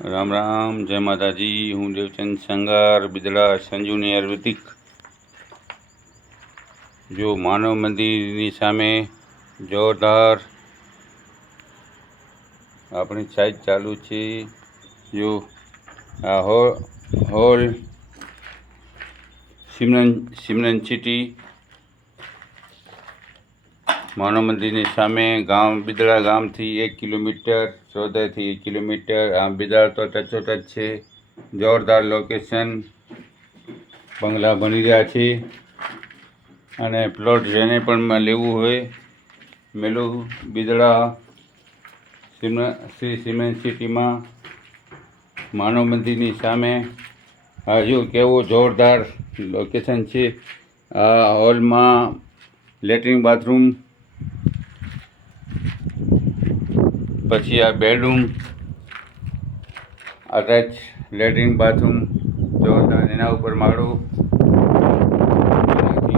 राम राम, जय माताजी। हूँ देवचंद संगार बिदड़ा संजीवनी आयुर्वेदिक जो मानव मंदिर सामे जोरदार अपनी साइट चालू है। जो आ होल सिमरन सिटी मानव मंदिर सामे गाम बिदड़ा गाम थी 1 किलोमीटर, चौदह थी 1 किलोमीटर। आम बिदड़ा तो टचोटच है। जोरदार लोकेशन बंगला बनी रहा है अने प्लॉट जेने पण लेवू होय मेलू बिदड़ा श्री सिमेंट सिटी में मानव मंदिर सामे हजू केवो जोरदार लोकेशन है। आ हॉल में लेट्रिन बाथरूम पछी आ बेडरूम अटैच लेट्रिन बाथरूम जोरदार एना ऊपर माळो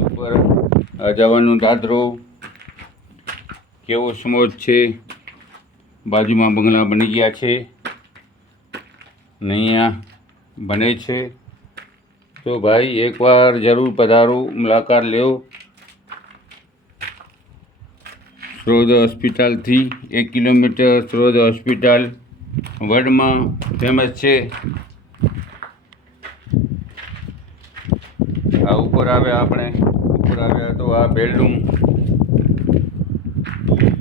ऊपर जवानु दादरो केवो स्मोच है। बाजू में बंगला बनी गया है नैया बने छे। तो भाई एक बार जरूर पधारो, मुलाकात लो। सरोज हॉस्पिटल थी 1 किलोमीटर सरोज हॉस्पिटल वर्ल्ड में फेमस है। आ ऊपर आवे आपणे ऊपर आव्या तो आ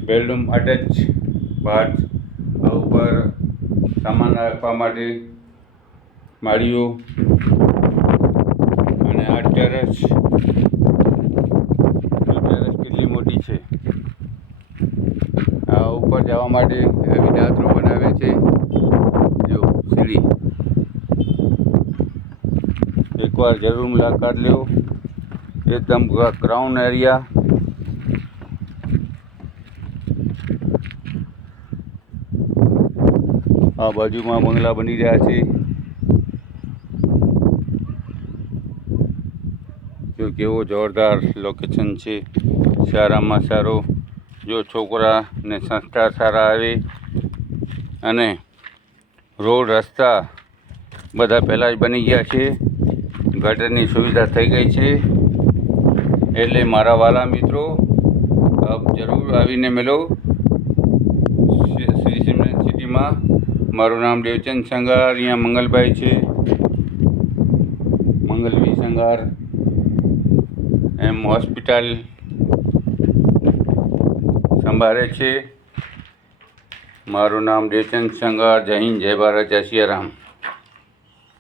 बेडरूम अटैच बाथ। आ ऊपर सामान रखवा माटे माळीओ अने आ टेरेस કેટલી મોટી છે। आ ऊपर जवा माटे एवी दादरो बनावे छे। जो सीढ़ी एक बार जरूर मुलाकात लो। एकदम ग्राउंड एरिया आ बाजू में बंगला बनी रहा है जो केवो जोरदार लोकेशन है। सारा में सारो जो छोकरा ने संस्कार सारा आवे अने रोड रस्ता बधा पहला ज बनी गया है। गटरनी सुविधा थई गई है। एटले मारा वाला मित्रों अब जरूर आवीने मिलो श्री सिमरन सिटी में। मारू नाम देवचंद संगार। अहींया मंगलभाई है, मंगलवी संगार एम हॉस्पिटल संभाळे छे। मारू नाम देवचंद संगार। जय हिंद, जय भारत, जय सिया राम।